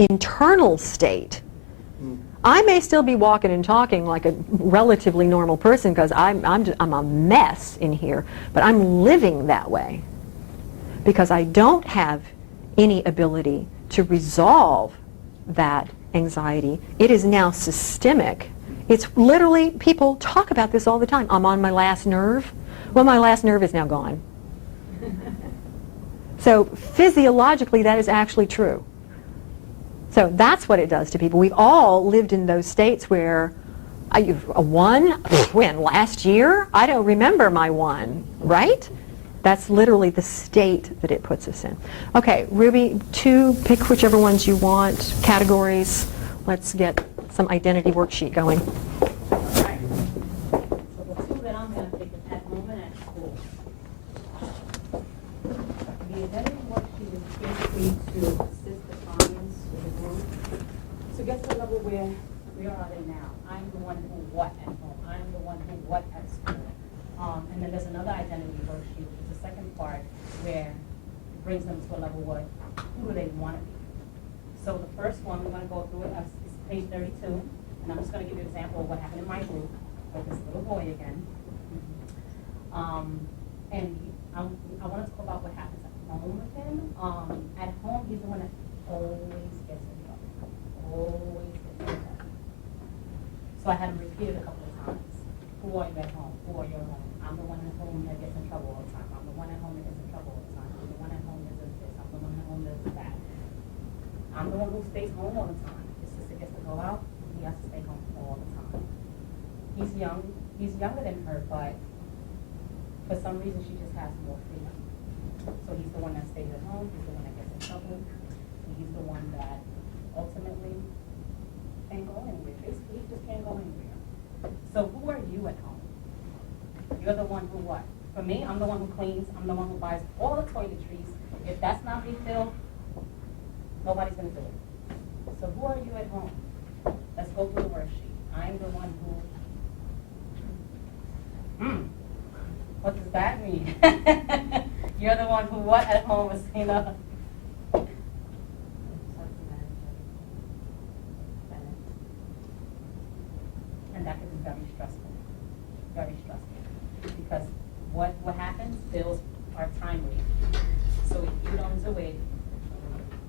internal state. I may still be walking and talking like a relatively normal person because I'm a mess in here, but I'm living that way because I don't have any ability to resolve that anxiety. It is now systemic. It's literally, people talk about this all the time. I'm on my last nerve. Well, my last nerve is now gone. So physiologically, that is actually true. So that's what it does to people. We've all lived in those states where a one, when, last year? I don't remember my one, right? That's literally the state that it puts us in. Okay, Ruby, pick whichever ones you want, categories. Let's get some identity worksheet going. All right. So the two that I'm going to take is at home and at school. The identity worksheet is basically to assist the clients with the group to get to the level where are they now? I'm the one who what at home. I'm the one who what at school. And then there's another identity worksheet, which is the second part, where it brings them to a level where who do they want to be. So the first one, we're going to go through it. It's page 32, and I'm just going to give you an example of what happened in my group with this little boy again. And I want to talk about what happens at home with him. At home, he's the one that always gets in trouble. Always gets in trouble. So I had him repeat it a couple of times. Who are you at home? Who are you at home? I'm the one at home that gets in trouble all the time. I'm the one at home that gets in trouble all the time. I'm the one at home that does this. I'm the one at home that does that. I'm the one who stays home all the time. His sister gets to go out. He has to stay home all the time. He's young. He's younger than her, but for some reason she just has more freedom. So he's the one that stays at home. He's the one that gets in trouble. And he's the one that ultimately can't go anywhere. Basically, he just can't go anywhere. So who are you at home? You're the one who what? For me, I'm the one who cleans. I'm the one who buys all the toiletries. If that's not refilled, nobody's going to do it. So who are you at home? Let's go through the worksheet. I'm the one who... What does that mean? You're the one who what at home is, you know? And that can be very stressful. Very stressful. Because what happens, bills are timely. So if you don't do it,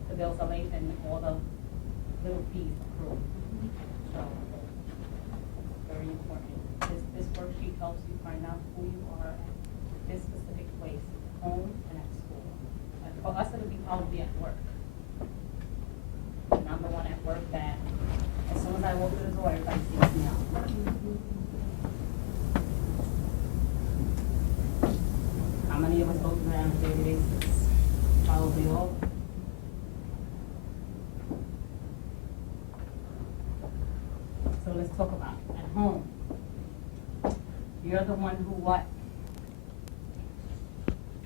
the bills are late and all the little fees accrue. So very important. This worksheet helps you find out who you are at this specific place, home and at school. And for us, it'll be probably at work. And I'm the one at work that as soon as I walk through the door, everybody sees me out. How many of us go through that on a daily basis? Probably all. So let's talk about it. At home, you're the one who what?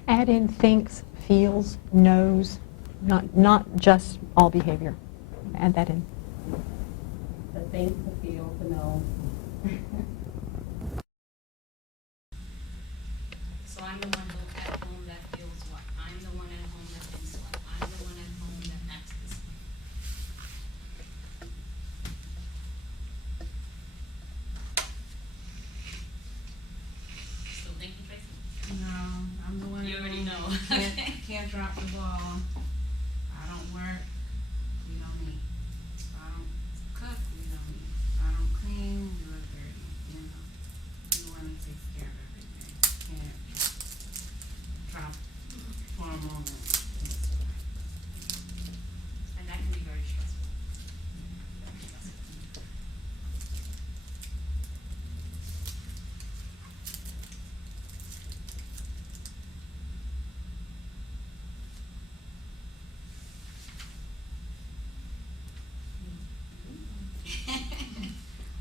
Add in thinks, feels, knows, not just all behavior. Add that in. The think, the feel, the know. So I'm the one who at home that feels what? I'm the one at home that thinks what? I'm the one at home that acts this way. Still thinking, Tracy? No, I'm the one. You already know. Can't drop the ball. I don't work. We don't eat. I don't cook. We don't eat. I don't clean. We look dirty. You know, you want to take care of everything. Can't drop for a moment. And that can be very stressful.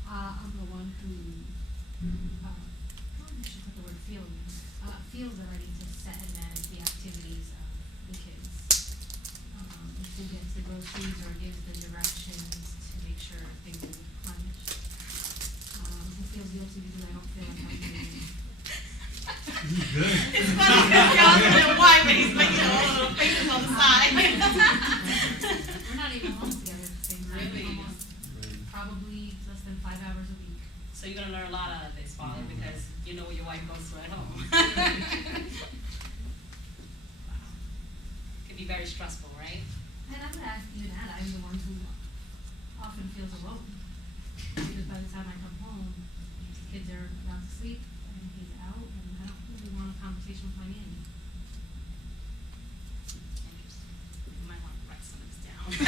I'm the one who, I should put the word feels ready to set and manage the activities of the kids. Who gets the groceries or gives the directions to make sure things are replenished. Who feels guilty because I don't feel like I'm doing it. It's funny because y'all doing it white, but he's making all little faces on the side. We're not even home together. same time, Really? almost, probably less than 5 hours a week. So you're gonna learn a lot out of this, Father, because you know what your wife goes through at home. Wow. Can be very stressful, right? And I'm gonna ask even that, I'm the one who often feels alone. Because by the time I come home, the kids are about to sleep, and he's out, and I don't really want a conversation with my nanny. Interesting. You might want to write some of this down. I've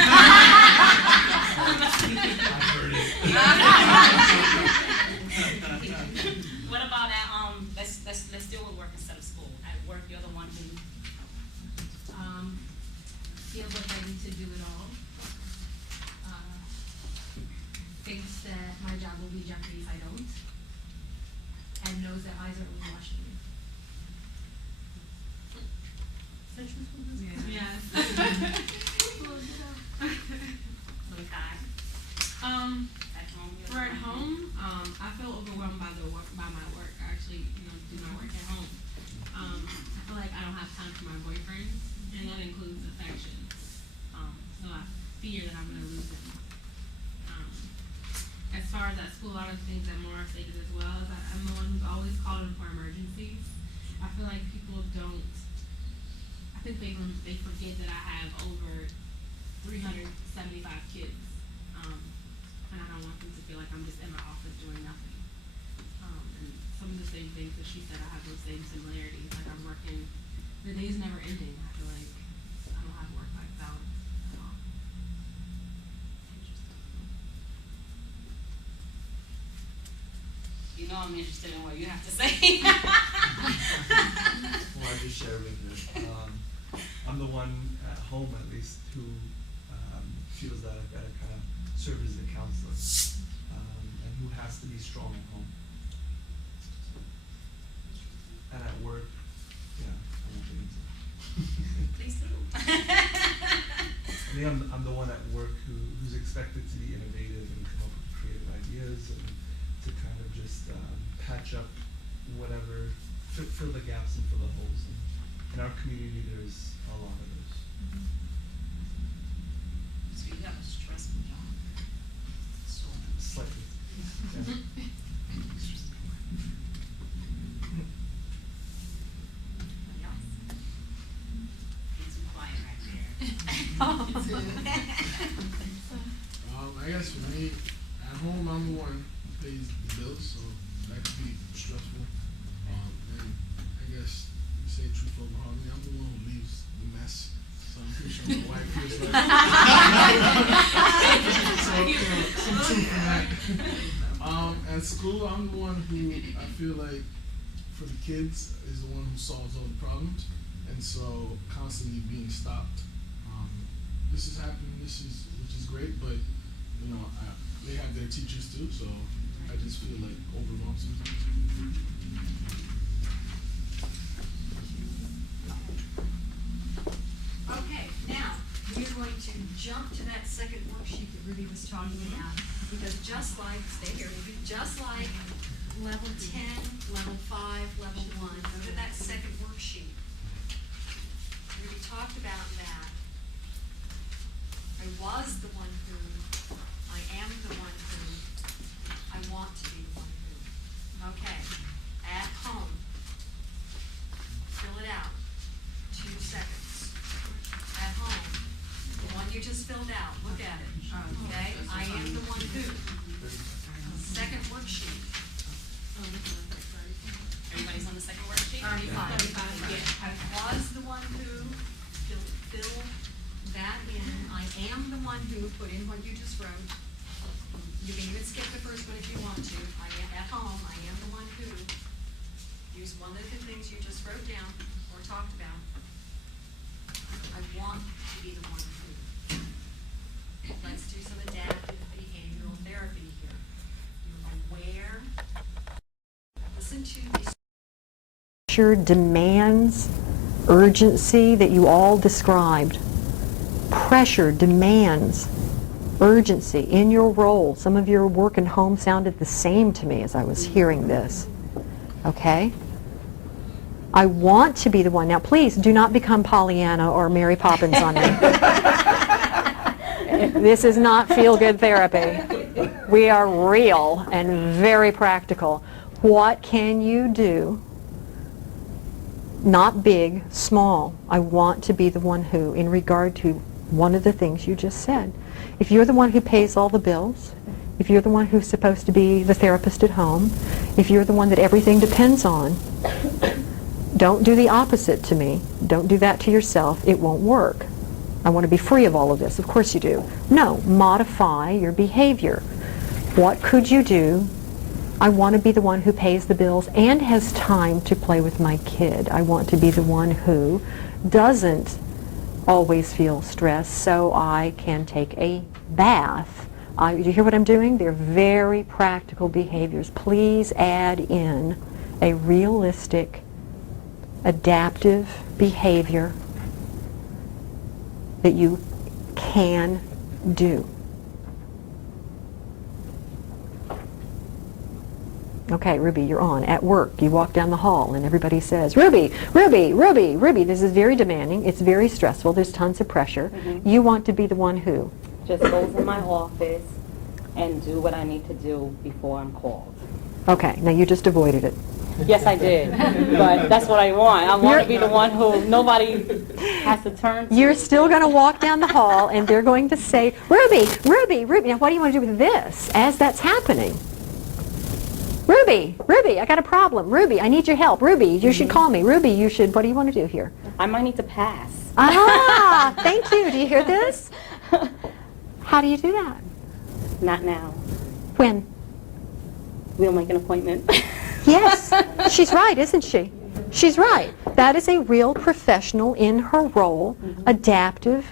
heard it. What about at let's deal with work instead of school. At work, you're the one who Feels like I need to do it all. Thinks that my job will be in jeopardy if I don't, and knows that eyes are always watching me. Yes. Kai. At home, you're For the at one who- home, I feel overwhelmed by my work. I actually, do my work at home. I feel like I don't have time for my boyfriend, and that includes affection. So I fear that I'm gonna lose him. As far as at school, a lot of things that Maura stated as well, is I'm the one who's always called in for emergencies. I feel like people don't, I think they forget that I have over 375 kids. And I don't want them to feel like I'm just in my office doing nothing. And some of the same things that she said, I have those same similarities. Like I'm working, the day's never ending. I feel like I don't have work-life balance at all. You know I'm interested in what you have to say. Well, I just share with you. I'm the one at home, at least, who feels that I've got to kind of serve as a counselor, and who has to be strong at home. And at work, yeah, I won't get into it. Please do. I think I'm the one at work who's expected to be innovative and come up with creative ideas and to kind of just patch up whatever, fill the gaps and fill the holes. And in our community, there's a lot of those. So you have a stressful job. So. Slightly. Yeah. Anybody else? Getting too quiet right there. I guess for me, at home I'm the one who pays the bills, so that could be stressful. And I guess you say truth over harmony, I'm the one who leaves the mess. So I'm pretty sure my wife feels like so some truth in that. At school I'm the one who I feel like for the kids is the one who solves all the problems, and so constantly being stopped. This is happening, which is great, but they have their teachers too, so I just feel like overwhelmed sometimes. Okay, now, we're going to jump to that second worksheet that Ruby was talking about, because just like, stay here, Ruby, just like level 10, level 5, level 1, go to that second worksheet. Ruby talked about that. I was the one who, I am the one who, I want to be the one who. Okay, at home, fill it out, 2 seconds. At home, the one you just filled out, look at it, okay? I am the one who. Second worksheet. Everybody's on the second worksheet? 35. Yeah, I was the one who, fill that in. I am the one who, put in what you just wrote. You can even skip the first one if you want to. I am at home, I am the one who. Use one of the things you just wrote down or talked about. I want to be the one who. Let's do some adaptive behavioral therapy here. You're aware. Listen to these. Demands urgency that you all described. Pressure demands urgency in your role. Some of your work and home sounded the same to me as I was hearing this. Okay? I want to be the one. Now please do not become Pollyanna or Mary Poppins on me. This is not feel-good therapy. We are real and very practical. What can you do? Not big, small. I want to be the one who, in regard to one of the things you just said. If you're the one who pays all the bills, if you're the one who's supposed to be the therapist at home, if you're the one that everything depends on, don't do the opposite to me. Don't do that to yourself. It won't work. I want to be free of all of this. Of course you do. No, modify your behavior. What could you do? I want to be the one who pays the bills and has time to play with my kid. I want to be the one who doesn't always feel stressed, so I can take a bath. Do you hear what I'm doing? They're very practical behaviors. Please add in a realistic, adaptive behavior that you can do. Okay, Ruby, you're on. At work, you walk down the hall and everybody says, Ruby, Ruby, Ruby, Ruby. This is very demanding. It's very stressful. There's tons of pressure. You want to be the one who? Just goes in my office and do what I need to do before I'm called. Okay, now you just avoided it. Yes, I did. But that's what I want. I want to be the one who nobody has to turn to. You're still going to walk down the hall and they're going to say, Ruby, Ruby, Ruby. Now, what do you want to do with this as that's happening? Ruby, Ruby, I got a problem. Ruby, I need your help. Ruby, you should call me. Ruby, you should, what do you want to do here? I might need to pass. Ah, thank you. Do you hear this? How do you do that? Not now. When? We'll make an appointment. Yes, she's right, isn't she? She's right. That is a real professional in her role, adaptive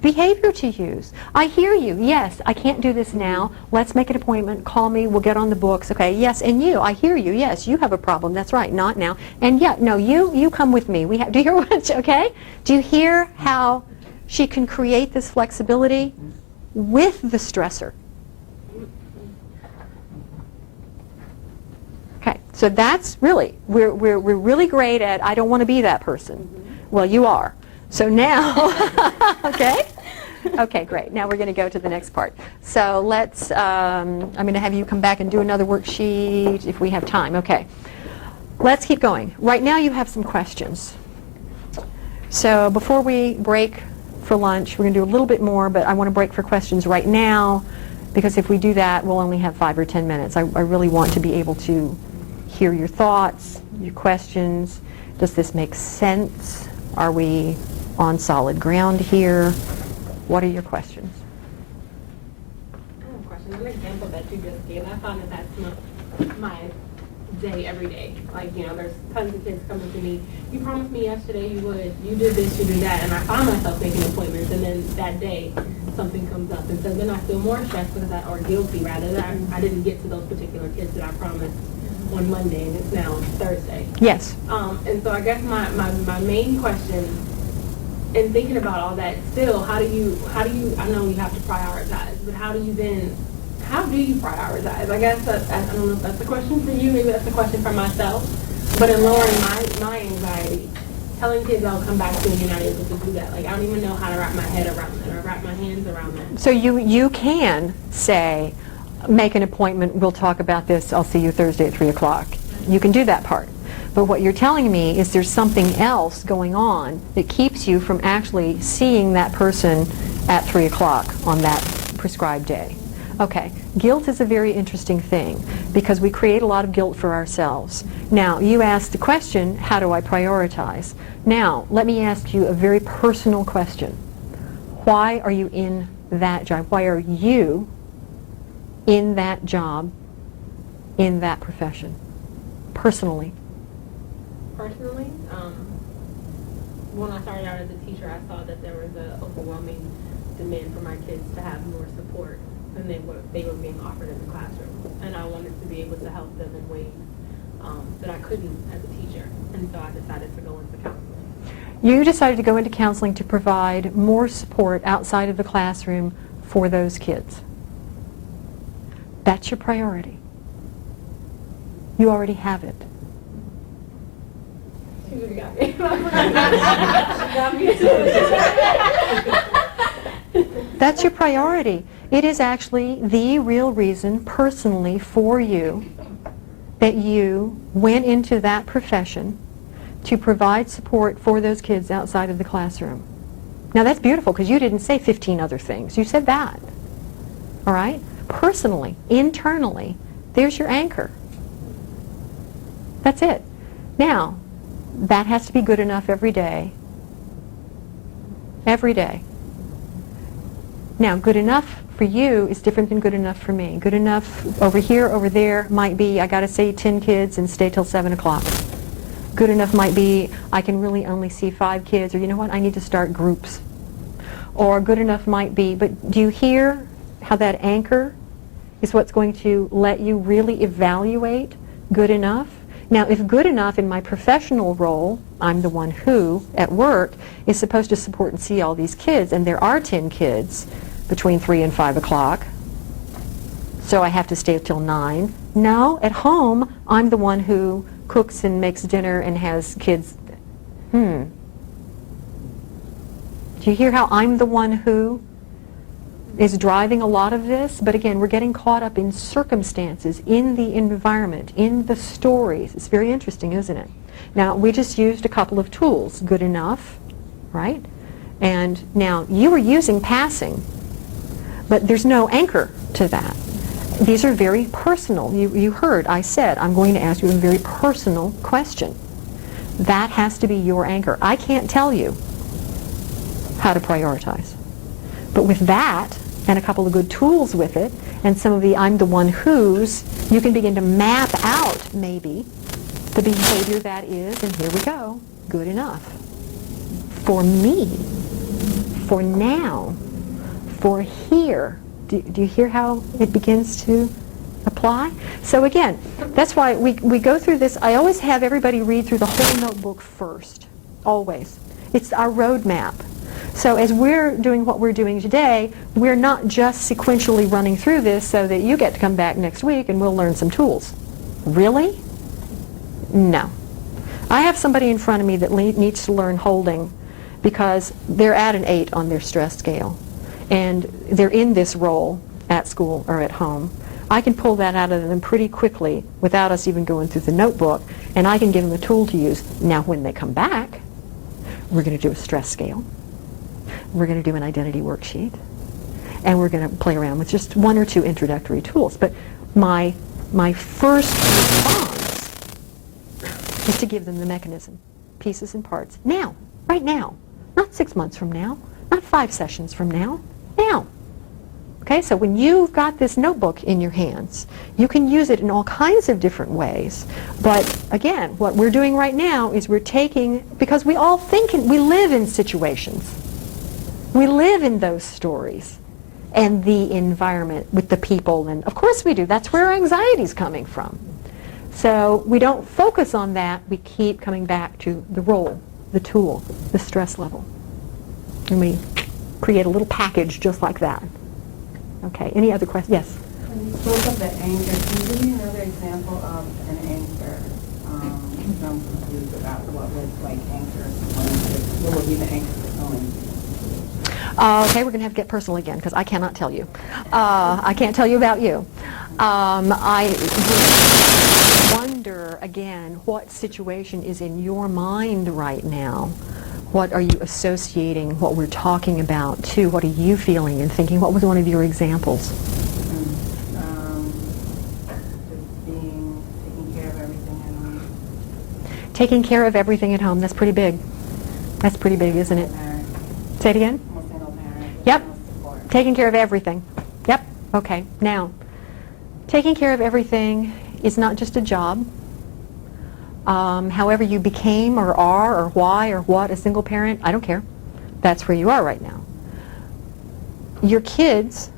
behavior to use. I hear you. Yes, I can't do this now. Let's make an appointment. Call me. We'll get on the books. Okay, yes, and you. I hear you. Yes, you have a problem. That's right. Not now. And yeah, no, you come with me. Do you hear what, okay? Do you hear how she can create this flexibility with the stressor? Okay, so that's really, we're really great at, I don't want to be that person. Well, you are. So now, okay? Okay, great. Now we're going to go to the next part. So let's, I'm going to have you come back and do another worksheet if we have time. Okay. Let's keep going. Right now you have some questions. So before we break for lunch, we're going to do a little bit more, but I want to break for questions right now because if we do that, we'll only have 5 or 10 minutes. I really want to be able to hear your thoughts, your questions. Does this make sense? Are we on solid ground here? What are your questions? I have a question. An example that you just gave, I found that that's my day every day. Like, you know, there's tons of kids coming to me. You promised me yesterday you would. You did this, you did that. And I found myself making appointments. And then that day, something comes up. And so then I feel more stressed because or guilty, rather, that I didn't get to those particular kids that I promised on Monday. And it's now Thursday. Yes. And so I guess my main question, in thinking about all that, still, how do you, I know you have to prioritize, but how do you prioritize? I guess I don't know if that's a question for you, maybe that's a question for myself, but in lowering my anxiety, telling kids I'll come back to and you're not able to do that. Like, I don't even know how to wrap my head around that or wrap my hands around that. So you can say, make an appointment, we'll talk about this, I'll see you Thursday at 3 o'clock. You can do that part. But what you're telling me is there's something else going on that keeps you from actually seeing that person at 3 o'clock on that prescribed day. Okay, guilt is a very interesting thing because we create a lot of guilt for ourselves. Now, you asked the question, how do I prioritize? Now, let me ask you a very personal question. Why are you in that job? Why are you in that job, in that profession, personally? Personally, when I started out as a teacher, I saw that there was an overwhelming demand for my kids to have more support than they were being offered in the classroom. And I wanted to be able to help them in ways that I couldn't as a teacher. And so I decided to go into counseling. You decided to go into counseling to provide more support outside of the classroom for those kids. That's your priority. You already have it. She really got me. She got me. That's your priority. It is actually the real reason personally for you that you went into that profession to provide support for those kids outside of the classroom. Now that's beautiful because you didn't say 15 other things. You said that. All right? Personally, internally, there's your anchor. That's it. Now, that has to be good enough every day. Every day. Now, good enough for you is different than good enough for me. Good enough over here, over there might be I got to see 10 kids and stay till 7 o'clock. Good enough might be I can really only see 5 kids, or you know what, I need to start groups. Or good enough might be, but do you hear how that anchor is what's going to let you really evaluate good enough? Now, if good enough in my professional role, I'm the one who, at work, is supposed to support and see all these kids, and there are 10 kids between 3 and 5 o'clock, so I have to stay till 9. No, at home, I'm the one who cooks and makes dinner and has kids. Do you hear how I'm the one who is driving a lot of this? But again, we're getting caught up in circumstances, in the environment, in the stories. It's very interesting, isn't it? Now, we just used a couple of tools. Good enough, right? And now, you were using passing, but there's no anchor to that. These are very personal. You heard, I said, I'm going to ask you a very personal question. That has to be your anchor. I can't tell you how to prioritize. But with that, and a couple of good tools with it, and some of the I'm the one who's, you can begin to map out, maybe, the behavior that is, and here we go, good enough. For me, for now, for here. Do you hear how it begins to apply? So again, that's why we go through this. I always have everybody read through the whole notebook first, always. It's our roadmap. So as we're doing what we're doing today, we're not just sequentially running through this so that you get to come back next week and we'll learn some tools. Really? No. I have somebody in front of me that needs to learn holding because they're at an 8 on their stress scale. And they're in this role at school or at home. I can pull that out of them pretty quickly without us even going through the notebook, and I can give them a tool to use. Now, when they come back, we're going to do a stress scale. We're going to do an identity worksheet, and we're going to play around with just 1 or 2 introductory tools. But my first response is to give them the mechanism, pieces and parts. Now, right now, not 6 months from now, not 5 sessions from now, now. Okay, so when you've got this notebook in your hands, you can use it in all kinds of different ways. But again, what we're doing right now is we're taking, because we all think, we live in situations. We live in those stories and the environment with the people, and of course we do. That's where our anxiety's coming from. So we don't focus on that. We keep coming back to the role, the tool, the stress level. And we create a little package just like that. Okay, any other questions? Yes? When you spoke of the anchor, can you give me another example of an anchor? I'm confused about what would like anchor someone, what would be the anchor for someone? Okay, we're going to have to get personal again because I cannot tell you. I can't tell you about you. I wonder, again, what situation is in your mind right now? What are you associating what we're talking about to? What are you feeling and thinking? What was one of your examples? Just taking care of everything at home. Taking care of everything at home. That's pretty big. That's pretty big, isn't it? Say it again? I'm a single parent. Yep. Support. Taking care of everything. Yep. Okay. Now, taking care of everything is not just a job. However you became or are or why or what a single parent, I don't care. That's where you are right now. Your kids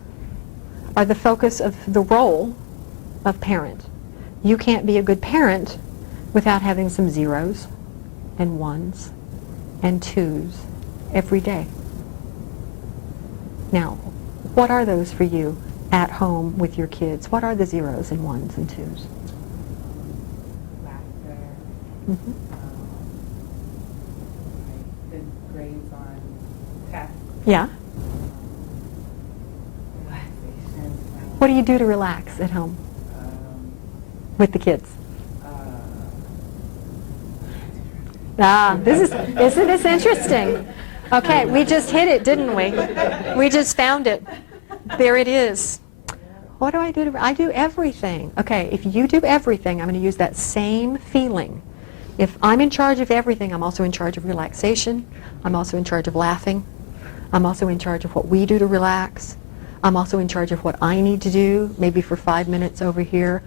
are the focus of the role of parent. You can't be a good parent without having some 0s and 1s and 2s every day. Now, what are those for you at home with your kids? What are the 0s and 1s and 2s? Laughter. Mm-hmm. Good grades on tests. Yeah. What do you do to relax at home with the kids? Isn't this interesting? Okay, we just hit it, didn't we? We just found it. There it is. What do? I do everything. Okay, if you do everything, I'm going to use that same feeling. If I'm in charge of everything, I'm also in charge of relaxation. I'm also in charge of laughing. I'm also in charge of what we do to relax. I'm also in charge of what I need to do, maybe for 5 minutes over here,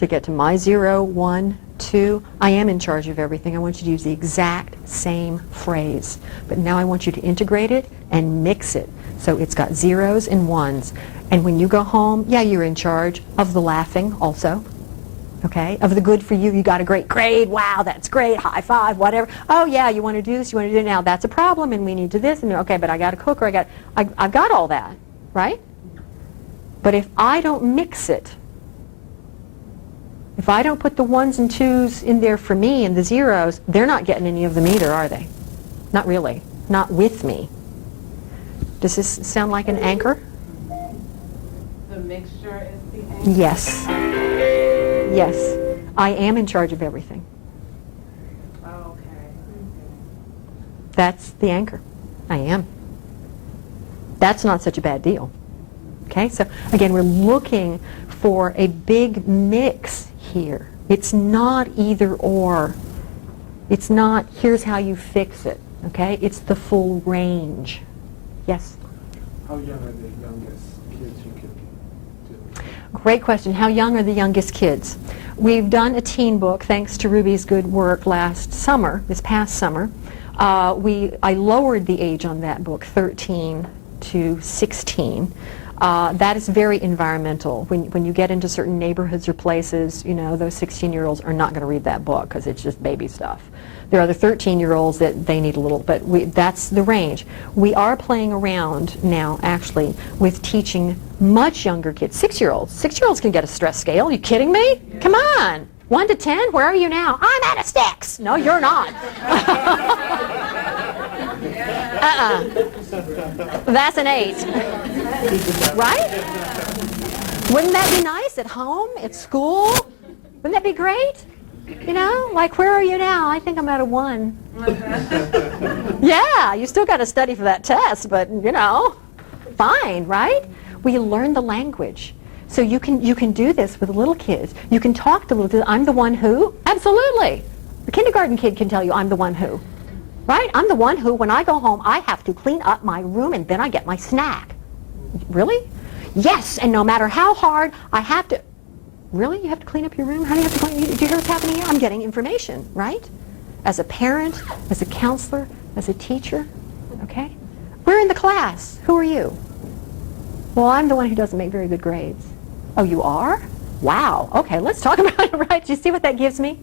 to get to my 0, 1, 2. I am in charge of everything. I want you to use the exact same phrase. But now I want you to integrate it and mix it. So it's got zeros and ones. And when you go home, yeah, you're in charge of the laughing also. Okay? Of the good for you, you got a great grade. Wow, that's great. High five, whatever. Oh, yeah, you want to do this, you want to do it now. That's a problem, and we need to this. And okay, but I got to cook, or I've got all that, right? But if I don't mix it, if I don't put the ones and twos in there for me and the zeros, they're not getting any of them either, are they? Not really. Not with me. Does this sound like an anchor? The mixture is the anchor? Yes. Yes. I am in charge of everything. Okay. That's the anchor. I am. That's not such a bad deal. Okay, so again, we're looking for a big mix here. It's not either or. It's not, here's how you fix it. Okay, it's the full range. Yes? How young are the youngest kids you could do? Great question. How young are the youngest kids? We've done a teen book, thanks to Ruby's good work last summer, this past summer. I lowered the age on that book, 13 to 16. That is very environmental. When you get into certain neighborhoods or places, you know, those 16-year-olds are not going to read that book because it's just baby stuff. There are the 13-year-olds that they need a little, but that's the range. We are playing around now, actually, with teaching much younger kids, 6-year-olds. 6-year-olds can get a stress scale. Are you kidding me? Yeah. Come on. 1 to 10, where are you now? I'm at a 6. No, you're not. That's an 8. Right? Wouldn't that be nice at home, at school? Wouldn't that be great? You know, like, where are you now? I think I'm at a 1. Yeah, you still got to study for that test, but, you know, fine, right? We learn the language. So you can do this with little kids. You can talk to little kids. I'm the one who? Absolutely. The kindergarten kid can tell you I'm the one who. Right? I'm the one who, when I go home, I have to clean up my room and then I get my snack. Really? Yes, and no matter how hard, I have to... Really? You have to clean up your room? How do you have to clean? Do you hear what's happening here? I'm getting information, right? As a parent, as a counselor, as a teacher, okay? We're in the class. Who are you? Well, I'm the one who doesn't make very good grades. Oh, you are? Wow. Okay, let's talk about it, right? Do you see what that gives me?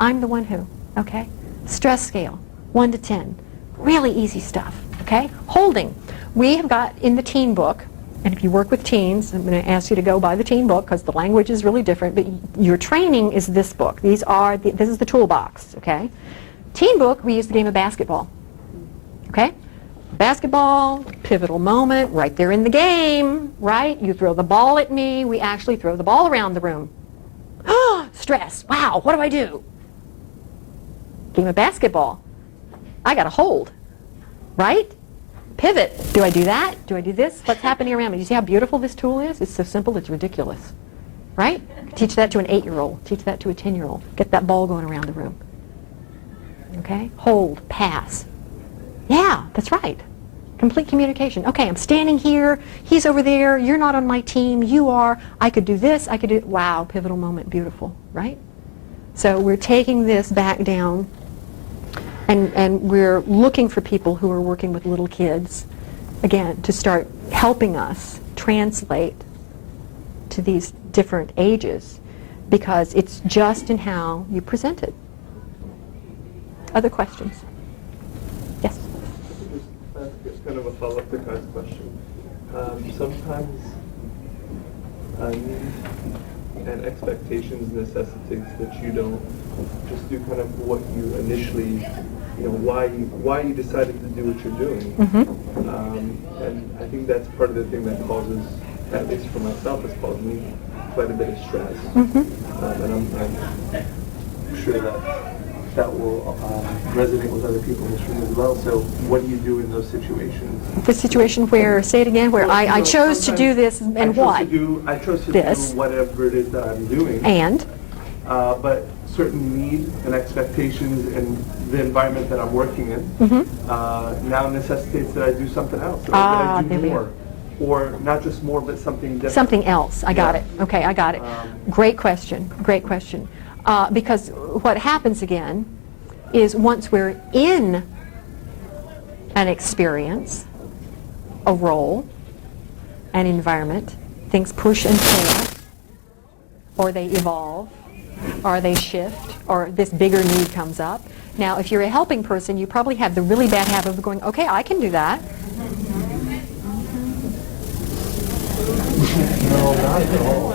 I'm the one who, okay? Stress scale, 1 to 10. Really easy stuff, okay? Holding. We have got in the teen book, and if you work with teens, I'm going to ask you to go buy the teen book because the language is really different, but your training is this book. This is the toolbox, okay? Teen book, we use the game of basketball, okay? Basketball, pivotal moment, right there in the game, right? You throw the ball at me, we actually throw the ball around the room. Stress, wow, what do I do? Game of basketball, I got to hold, right? Pivot, do I do that? Do I do this? What's happening around me? You see how beautiful this tool is? It's so simple, it's ridiculous, right? Teach that to an 8-year-old, teach that to a 10-year-old. Get that ball going around the room, okay? Hold, pass. Yeah, that's right. Complete communication. Okay, I'm standing here, he's over there, you're not on my team, you are, I could do this, I could do, wow, pivotal moment, beautiful, right? So we're taking this back down, and we're looking for people who are working with little kids, again, to start helping us translate to these different ages, because it's just in how you present it. Other questions? Yes? It's kind of a follow-up to Kai's question. Sometimes need and expectations necessitates that you don't just do kind of what you initially, you know, why you decided to do what you're doing. Mm-hmm. And I think that's part of the thing that causes at least for myself, has caused me quite a bit of stress. And I'm sure that will resonate with other people in this room as well. So what do you do in those situations? The situation where, say it again, where Well, I you know, chose to do this and what? I chose to This. do whatever it is that I'm doing. And? But certain needs and expectations and the environment that I'm working in now necessitates that I do something else. Or that I there do we more. are. Or not just more, but something different. Something else. I got Yeah. it. Okay, I got it. Great question. Great question. Because what happens again is once we're in an experience, a role, an environment, things push and pull, or they evolve, or they shift, or this bigger need comes up. Now, if you're a helping person, you probably have the really bad habit of going, okay, I can do that. No, not at all.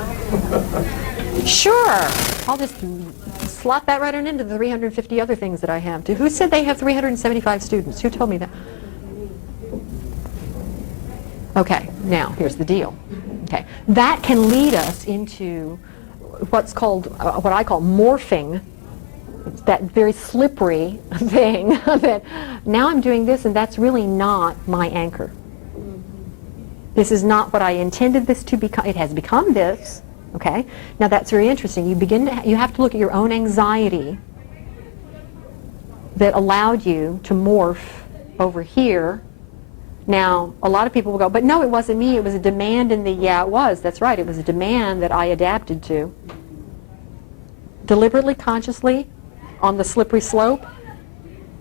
Sure. I'll just slot that right on into the 350 other things that I have. Who said they have 375 students? Who told me that? Okay, now here's the deal. Okay, that can lead us into what's called, what I call morphing. It's that very slippery thing that now I'm doing this and that's really not my anchor. This is not what I intended this to become. It has become this. Okay? Now that's very interesting. You have to look at your own anxiety that allowed you to morph over here. Now, a lot of people will go, but no, it wasn't me. It was a demand in the, yeah, it was. That's right. It was a demand that I adapted to. Deliberately, consciously, on the slippery slope.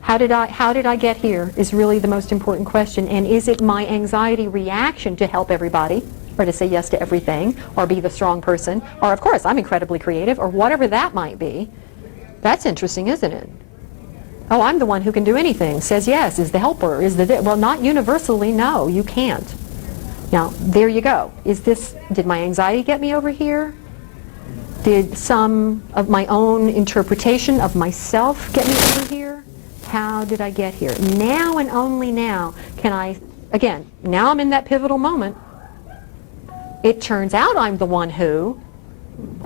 How did I get here is really the most important question. And is it my anxiety reaction to help everybody, or to say yes to everything, or be the strong person, or of course I'm incredibly creative, or whatever that might be? That's interesting, isn't it? Oh, I'm the one who can do anything, says yes, is the helper, is the, well, not universally, no, you can't. Now, there you go. Did my anxiety get me over here? Did some of my own interpretation of myself get me over here? How did I get here? Now and only now can I, again, now I'm in that pivotal moment. It turns out I'm the one who,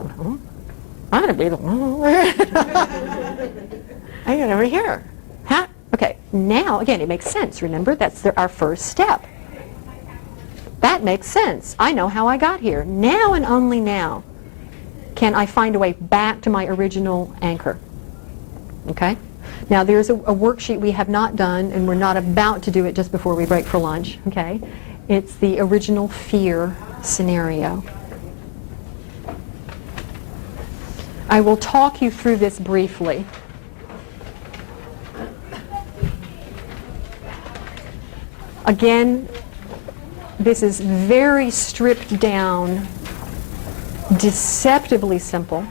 I'm going to be the one. I get over here. Huh? Okay, now, again, it makes sense. Remember, that's our first step. That makes sense. I know how I got here. Now and only now can I find a way back to my original anchor. Okay? Now, there's a worksheet we have not done, and we're not about to do it just before we break for lunch. Okay? It's the original fear scenario. I will talk you through this briefly. Again, this is very stripped down, deceptively simple.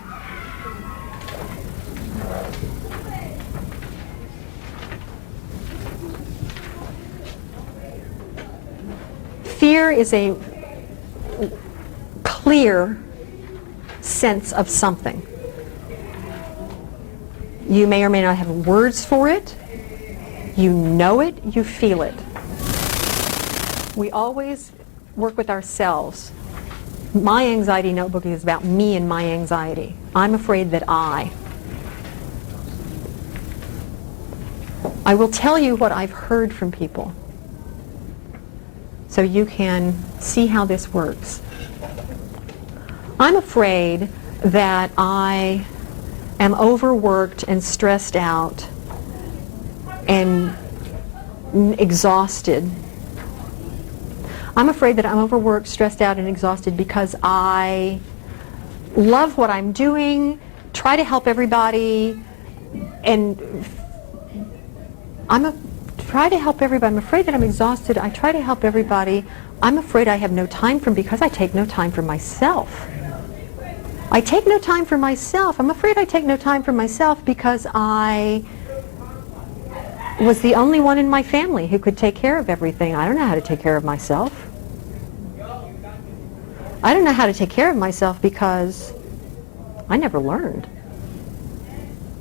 Fear is a clear sense of something. You may or may not have words for it. You know it, you feel it. We always work with ourselves. My anxiety notebook is about me and my anxiety. I'm afraid that I will tell you what I've heard from people so you can see how this works. I'm afraid that I am overworked and stressed out and exhausted. I'm afraid that I'm overworked, stressed out, and exhausted because I love what I'm doing, try to help everybody, and try to help everybody. I'm afraid that I'm exhausted. I try to help everybody. I'm afraid I have no time for them because I take no time for myself. I take no time for myself. I'm afraid I take no time for myself because I was the only one in my family who could take care of everything. I don't know how to take care of myself. I don't know how to take care of myself because I never learned.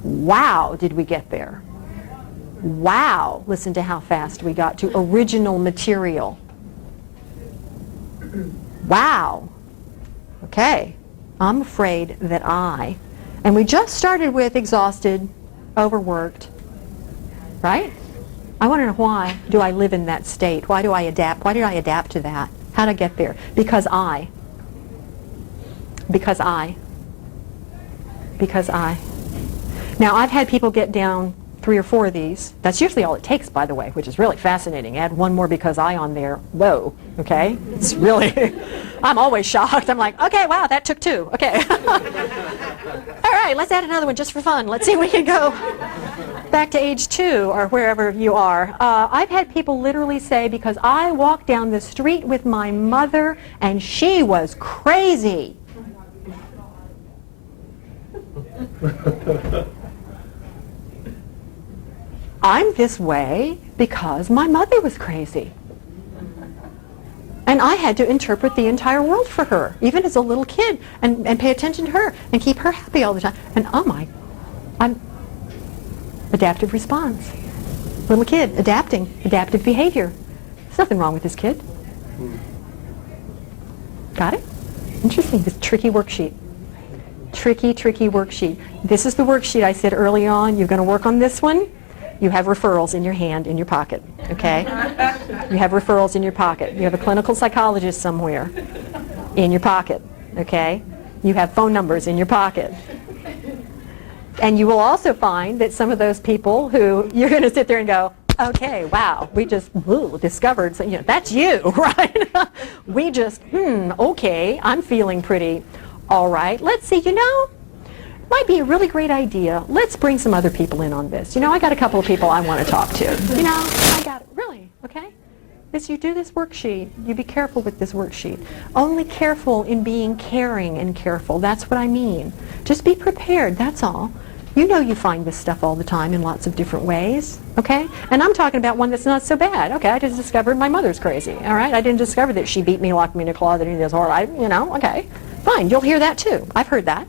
Wow, did we get there? Wow, listen to how fast we got to original material. Wow. Okay. I'm afraid that and we just started with exhausted, overworked, right? I want to know, why do I live in that state? Why do I adapt? Why did I adapt to that? How did I get there? Because I. Now, I've had people get down 3 or 4 of these. That's usually all it takes, by the way, which is really fascinating. Add one more because I on there. Whoa, okay? It's really, I'm always shocked. I'm like, okay, wow, that took 2. Okay. All right, let's add another one just for fun. Let's see if we can go back to age 2 or wherever you are. I've had people literally say, because I walked down the street with my mother and she was crazy. I'm this way because my mother was crazy. And I had to interpret the entire world for her, even as a little kid, and pay attention to her and keep her happy all the time. And I'm adaptive response. Little kid, adaptive behavior. There's nothing wrong with this kid. Got it? Interesting, this tricky worksheet. Tricky worksheet. This is the worksheet I said early on. You're going to work on this one. You have referrals in your hand, in your pocket, okay? You have referrals in your pocket. You have a clinical psychologist somewhere in your pocket, okay? You have phone numbers in your pocket. And you will also find that some of those people who you're going to sit there and go, okay, wow, we just discovered, so, that's you, right? We just, okay, I'm feeling pretty all right. Let's see, might be a really great idea. Let's bring some other people in on this. I got a couple of people I want to talk to. I got it. Really? Okay? You do this worksheet. You be careful with this worksheet. Only careful in being caring and careful. That's what I mean. Just be prepared. That's all. You find this stuff all the time in lots of different ways. Okay? And I'm talking about one that's not so bad. Okay, I just discovered my mother's crazy. All right? I didn't discover that she beat me, locked me in a closet, and this horror. Okay. Fine. You'll hear that too. I've heard that.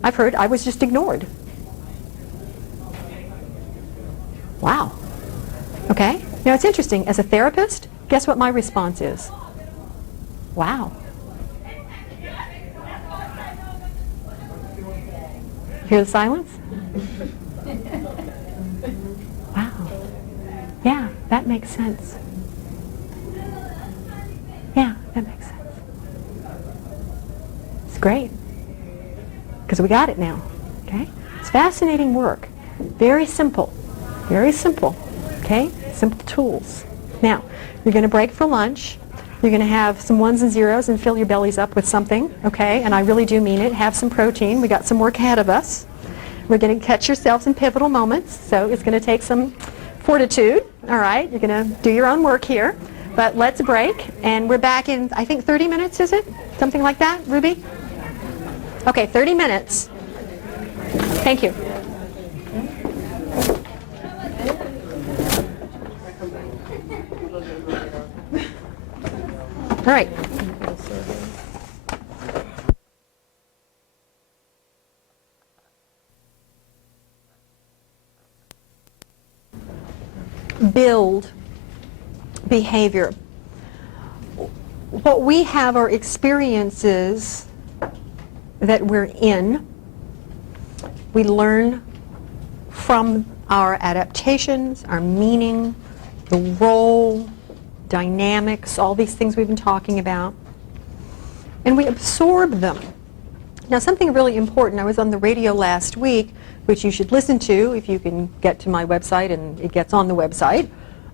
I've heard I was just ignored. Wow. Okay? Now it's interesting. As a therapist, guess what my response is? Wow. Hear the silence? Wow. Yeah, that makes sense. Yeah, that makes sense. It's great. Because we got it now, okay? It's fascinating work. Very simple, okay? Simple tools. Now, you're going to break for lunch. You're going to have some 1s and 0s and fill your bellies up with something, okay? And I really do mean it. Have some protein. We got some work ahead of us. We're going to catch yourselves in pivotal moments, so it's going to take some fortitude, all right? You're going to do your own work here. But let's break, and we're back in, I think, 30 minutes, is it? Something like that, Ruby? Okay, 30 minutes. Thank you. All right. Build behavior. What we have are experiences that we're in. We learn from our adaptations, our meaning, the role, dynamics, all these things we've been talking about. And we absorb them. Now, something really important, I was on the radio last week, which you should listen to if you can get to my website, and it gets on the website.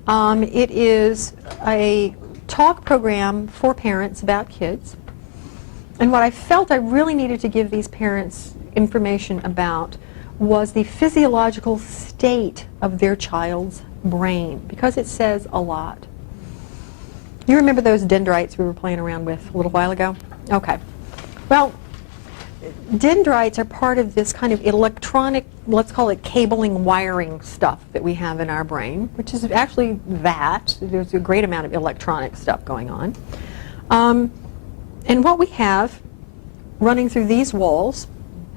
It is a talk program for parents about kids. And what I felt I really needed to give these parents information about was the physiological state of their child's brain, because it says a lot. You remember those dendrites we were playing around with a little while ago? Okay. Well, dendrites are part of this kind of electronic, let's call it cabling, wiring stuff that we have in our brain, which is actually that. There's a great amount of electronic stuff going on. And what we have running through these walls,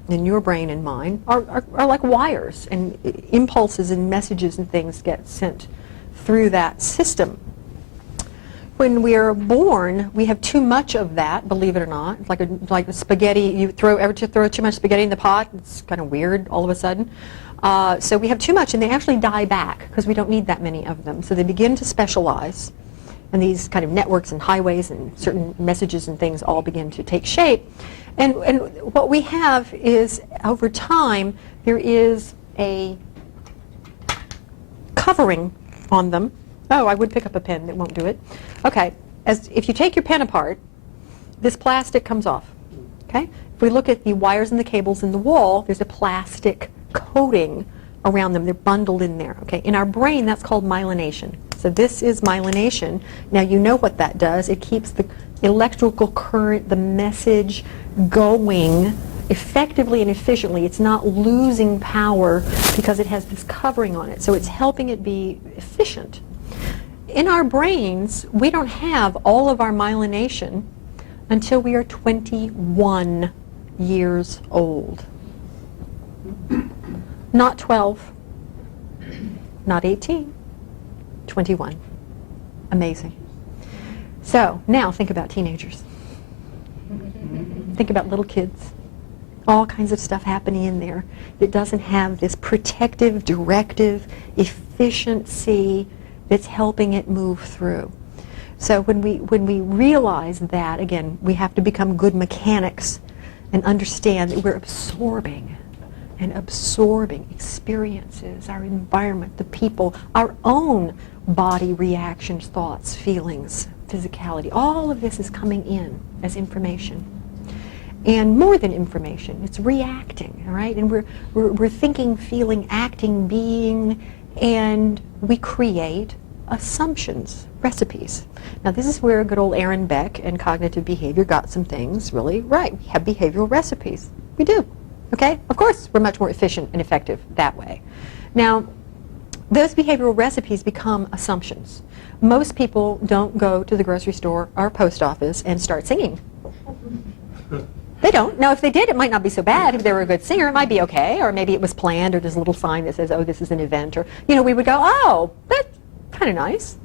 in your brain and mine, are like wires, and impulses and messages and things get sent through that system. when we are born, we have too much of that, believe it or not. It's like a spaghetti. You throw too much spaghetti in the pot, it's kind of weird all of a sudden. So we have too much, and they actually die back because we don't need that many of them. So they begin to specialize, and these kind of networks and highways and certain messages and things all begin to take shape. And what we have is, over time, there is a covering on them. Oh, I would pick up a pen. It won't do it. Okay. If you take your pen apart, this plastic comes off. Okay? If we look at the wires and the cables in the wall, there's a plastic coating around them. They're bundled in there. Okay? In our brain, that's called myelination. So this is myelination. Now, you know what that does. It keeps the electrical current, the message going effectively and efficiently. It's not losing power because it has this covering on it. So it's helping it be efficient. In our brains, we don't have all of our myelination until we are 21 years old. Not 12, not 18, 21. Amazing. So now think about teenagers. Think about little kids. All kinds of stuff happening in there that doesn't have this protective, directive, efficiency that's helping it move through. So when we realize that, again, we have to become good mechanics and understand that we're absorbing experiences, our environment, the people, our own body reactions, thoughts, feelings, physicality. All of this is coming in as information. And more than information, it's reacting, all right? And we're thinking, feeling, acting, being, and we create assumptions, recipes. Now this is where good old Aaron Beck and cognitive behavior got some things really right. We have behavioral recipes. We do. Okay? Of course, we're much more efficient and effective that way. Now, those behavioral recipes become assumptions. Most people don't go to the grocery store or post office and start singing. They don't. Now, if they did, it might not be so bad. If they were a good singer, it might be okay. Or maybe it was planned, or there's a little sign that says, oh, this is an event. Or, we would go, oh, that's kind of nice.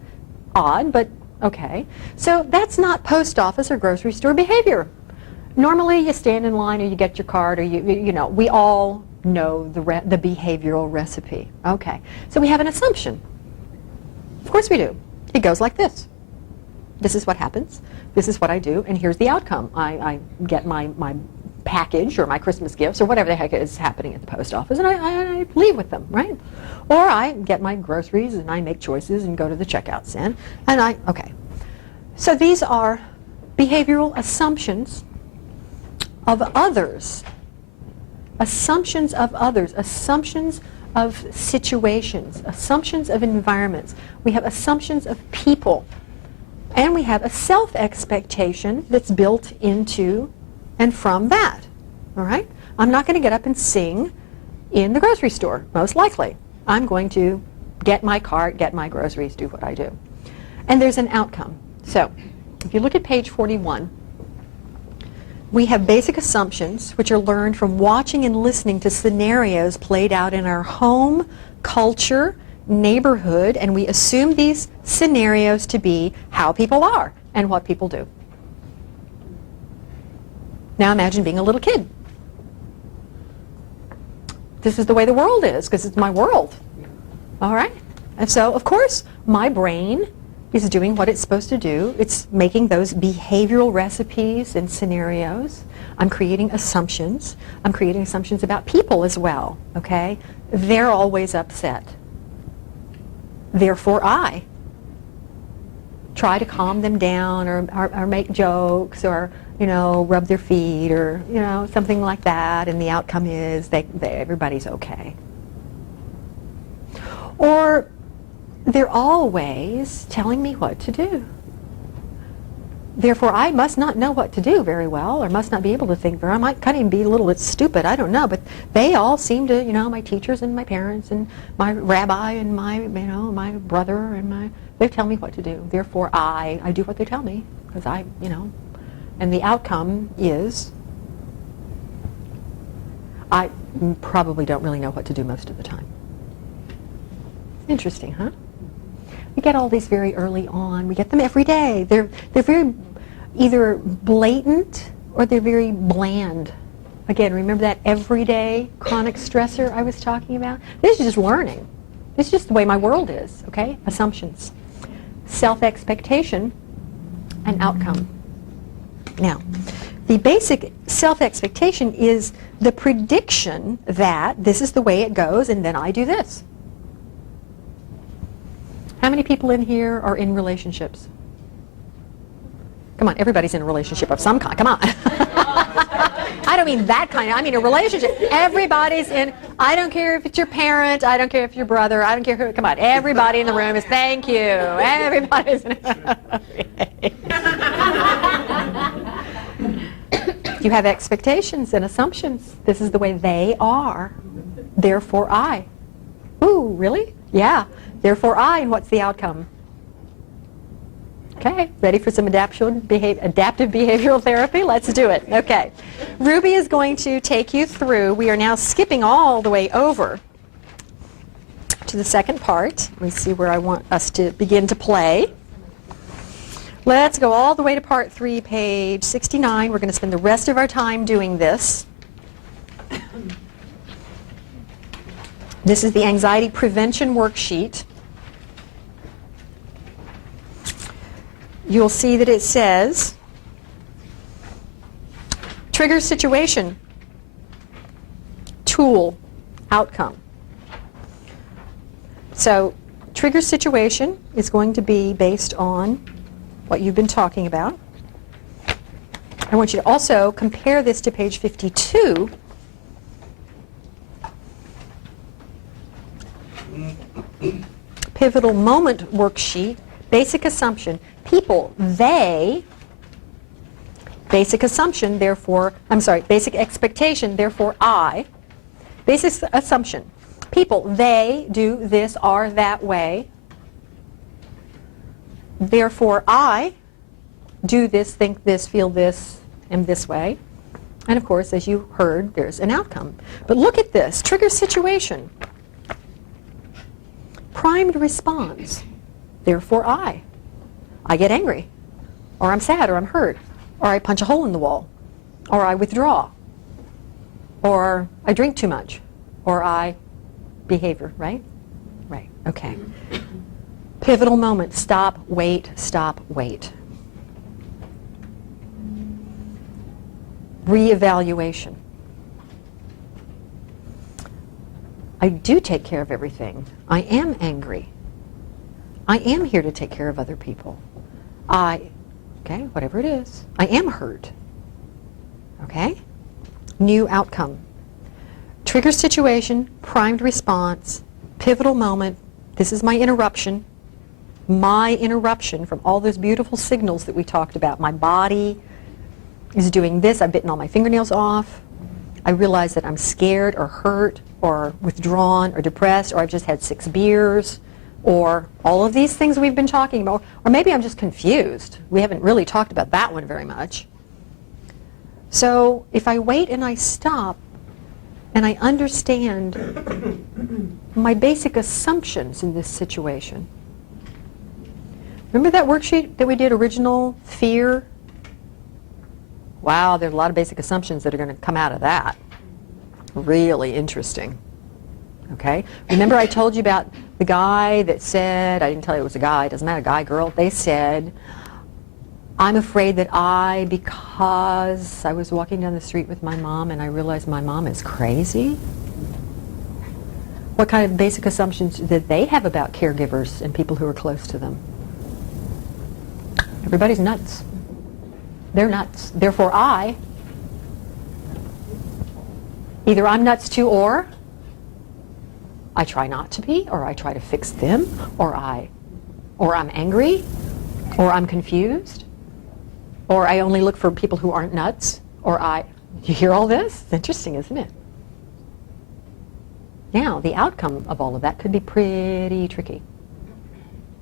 Odd, but okay. So that's not post office or grocery store behavior. Normally, you stand in line, or you get your card, or we all know the behavioral recipe. Okay. So we have an assumption. Of course we do. It goes like this. This is what happens. This is what I do, and here's the outcome. I get my package or my Christmas gifts or whatever the heck is happening at the post office, and I leave with them, right? Or I get my groceries and I make choices and go to the checkout stand, and okay. So these are behavioral assumptions of others. Assumptions of others, assumptions of situations, assumptions of environments. We have assumptions of people. And we have a self-expectation that's built into and from that. All right? I'm not going to get up and sing in the grocery store, most likely. I'm going to get my cart, get my groceries, do what I do. And there's an outcome. So if you look at page 41, we have basic assumptions which are learned from watching and listening to scenarios played out in our home, culture, neighborhood, and we assume these scenarios to be how people are and what people do. Now imagine being a little kid. This is the way the world is because it's my world. All right? And so, of course, my brain is doing what it's supposed to do. It's making those behavioral recipes and scenarios. I'm creating assumptions. I'm creating assumptions about people as well, okay? They're always upset. Therefore, I try to calm them down or make jokes or, rub their feet or, something like that, and the outcome is everybody's okay. Or they're always telling me what to do. Therefore, I must not know what to do very well or must not be able to think very well. I might kind of be a little bit stupid, I don't know, but they all seem to, my teachers and my parents and my rabbi and my brother and they tell me what to do. Therefore, I do what they tell me because and the outcome is I probably don't really know what to do most of the time. Interesting, huh? We get all these very early on. We get them every day. They're very either blatant or they're very bland. Again, remember that everyday chronic stressor I was talking about? This is just learning. This is just the way my world is, okay? Assumptions. Self-expectation and outcome. Now, the basic self-expectation is the prediction that this is the way it goes and then I do this. How many people in here are in relationships? Come on, everybody's in a relationship of some kind. Come on. I don't mean that kind. I mean a relationship. Everybody's in. I don't care if it's your parent. I don't care if it's your brother. I don't care who. Come on. Everybody in the room is thank you. Everybody's in. You have expectations and assumptions. This is the way they are. Therefore I. Ooh, really? Yeah. Therefore I. And what's the outcome? Okay, ready for some adaptive behavioral therapy? Let's do it. Okay. Ruby is going to take you through. We are now skipping all the way over to the second part. Let me see where I want us to begin to play. Let's go all the way to part 3, page 69. We're going to spend the rest of our time doing this. This is the anxiety prevention worksheet. You'll see that it says, trigger situation, tool, outcome. So trigger situation is going to be based on what you've been talking about. I want you to also compare this to page 52. Pivotal moment worksheet, basic assumption. People, they, basic assumption, therefore, basic expectation, therefore I. Basic assumption. People, they do this, are that way. Therefore I do this, think this, feel this, am this way. And of course, as you heard, there's an outcome. But look at this, trigger situation. Primed response, therefore I. I get angry, or I'm sad, or I'm hurt, or I punch a hole in the wall, or I withdraw, or I drink too much, or I behavior, right? Right, okay. Pivotal moment, stop, wait, stop, wait. Reevaluation. I do take care of everything. I am angry. I am here to take care of other people. Okay, whatever it is. I am hurt. Okay? New outcome. Trigger situation, primed response, pivotal moment. This is my interruption. My interruption from all those beautiful signals that we talked about. My body is doing this. I've bitten all my fingernails off. I realize that I'm scared or hurt or withdrawn or depressed or I've just had 6 beers. Or all of these things we've been talking about, or maybe I'm just confused. We haven't really talked about that one very much. So if I wait and I stop and I understand my basic assumptions in this situation. Remember that worksheet that we did, original fear? Wow, there's a lot of basic assumptions that are going to come out of that. Really interesting. Okay? Remember I told you about the guy that said, I didn't tell you it was a guy, it doesn't matter, guy, girl, they said, I'm afraid that because I was walking down the street with my mom and I realized my mom is crazy. What kind of basic assumptions did they have about caregivers and people who are close to them? Everybody's nuts. They're nuts. Therefore either I'm nuts too, or I try not to be, or I try to fix them, or I'm angry, or I'm confused, or I only look for people who aren't nuts, you hear all this? It's interesting, isn't it? Now, the outcome of all of that could be pretty tricky.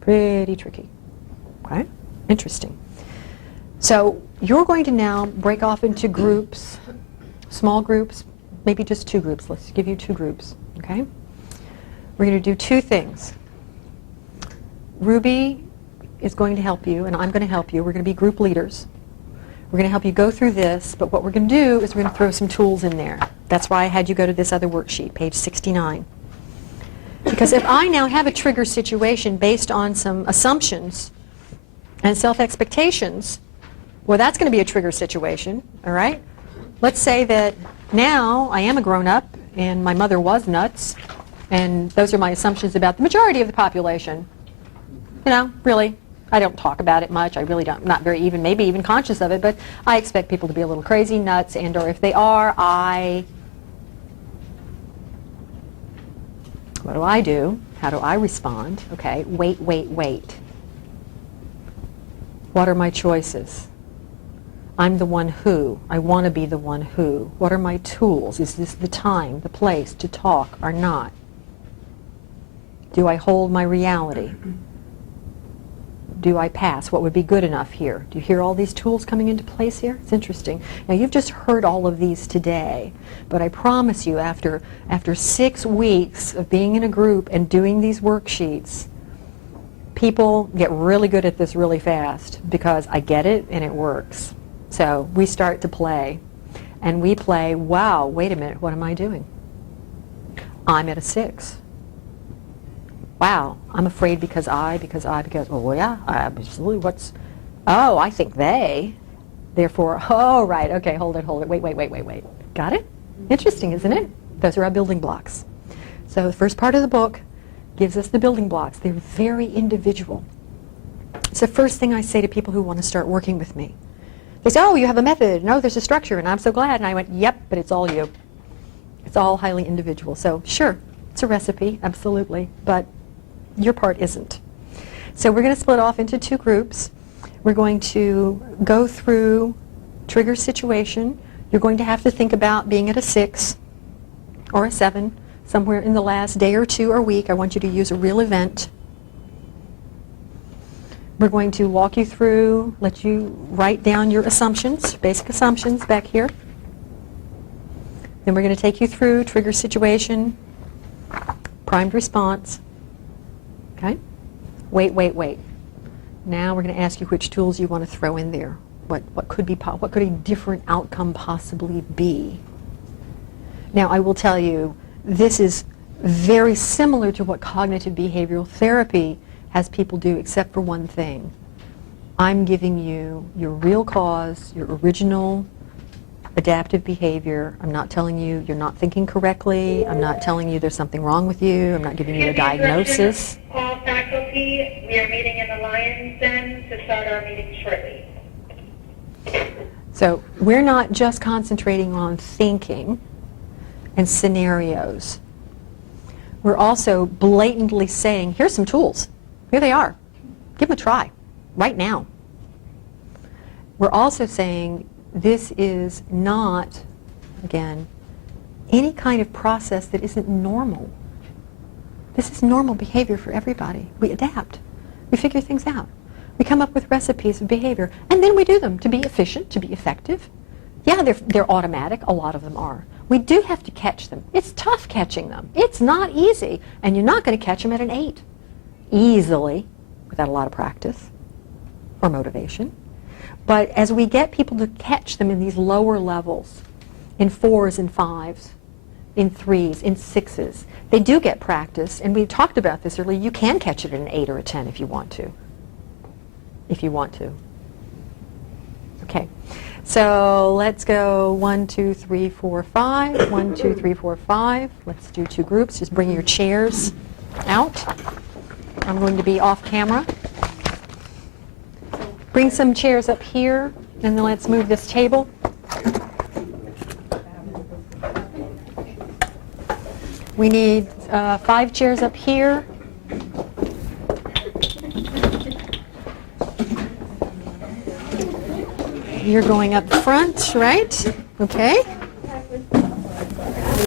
Pretty tricky. Okay? Interesting. So, you're going to now break off into groups, small groups, maybe just 2 groups. Let's give you 2 groups, okay? We're going to do 2 things. Ruby is going to help you, and I'm going to help you. We're going to be group leaders. We're going to help you go through this, but what we're going to do is we're going to throw some tools in there. That's why I had you go to this other worksheet, page 69. Because if I now have a trigger situation based on some assumptions and self-expectations, well, that's going to be a trigger situation, all right? Let's say that now I am a grown-up and my mother was nuts, and those are my assumptions about the majority of the population. You know, really, I don't talk about it much. I really don't, not very even, maybe even conscious of it, but I expect people to be a little crazy, nuts, and or if they are, what do I do? How do I respond? Okay, wait. What are my choices? I'm the one who. I want to be the one who. What are my tools? Is this the time, the place to talk or not? Do I hold my reality? Do I pass? What would be good enough here? Do you hear all these tools coming into place here? It's interesting. Now, you've just heard all of these today, but I promise you, after 6 weeks of being in a group and doing these worksheets, people get really good at this really fast because I get it and it works. So we start to play, and we play, wow, wait a minute, what am I doing? I'm at a 6. Wow, I'm afraid because, oh yeah, absolutely, oh, I think they, therefore, oh, right, okay, hold it, wait. Got it? Interesting, isn't it? Those are our building blocks. So the first part of the book gives us the building blocks. They're very individual. It's the first thing I say to people who want to start working with me. They say, oh, you have a method. No, there's a structure, and I'm so glad. And I went, yep, but it's all you. It's all highly individual. So sure, it's a recipe, absolutely, but your part isn't. So we're going to split off into 2 groups. We're going to go through trigger situation. You're going to have to think about being at a 6 or a 7 somewhere in the last day or 2 or week. I want you to use a real event. We're going to walk you through, let you write down your assumptions, basic assumptions back here. Then we're going to take you through trigger situation, primed response. Okay? Wait. Now we're going to ask you which tools you want to throw in there. What could a different outcome possibly be? Now, I will tell you, this is very similar to what cognitive behavioral therapy has people do, except for one thing. I'm giving you your real cause, your original adaptive behavior. I'm not telling you you're not thinking correctly. I'm not telling you there's something wrong with you. I'm not giving you a diagnosis. All faculty, we are meeting in the Lions Den to start our meeting shortly. So we're not just concentrating on thinking and scenarios. We're also blatantly saying, here's some tools. Here they are. Give them a try right now. We're also saying this is not, again, any kind of process that isn't normal. This is normal behavior for everybody. We adapt. We figure things out. We come up with recipes of behavior, and then we do them to be efficient, to be effective. Yeah, they're automatic. A lot of them are. We do have to catch them. It's tough catching them. It's not easy, and you're not going to catch them at an 8 easily without a lot of practice or motivation. But as we get people to catch them in these lower levels, in 4s and 5s, in 3s, in 6s, they do get practice, and we talked about this earlier. You can catch it at an 8 or a 10 if you want to. If you want to. Okay. So let's go 1, 2, 3, 4, 5. 1, 2, 3, 4, 5. Let's do 2 groups. Just bring your chairs out. I'm going to be off camera. Bring some chairs up here, and then let's move this table. We need 5 chairs up here. You're going up front, right? Okay.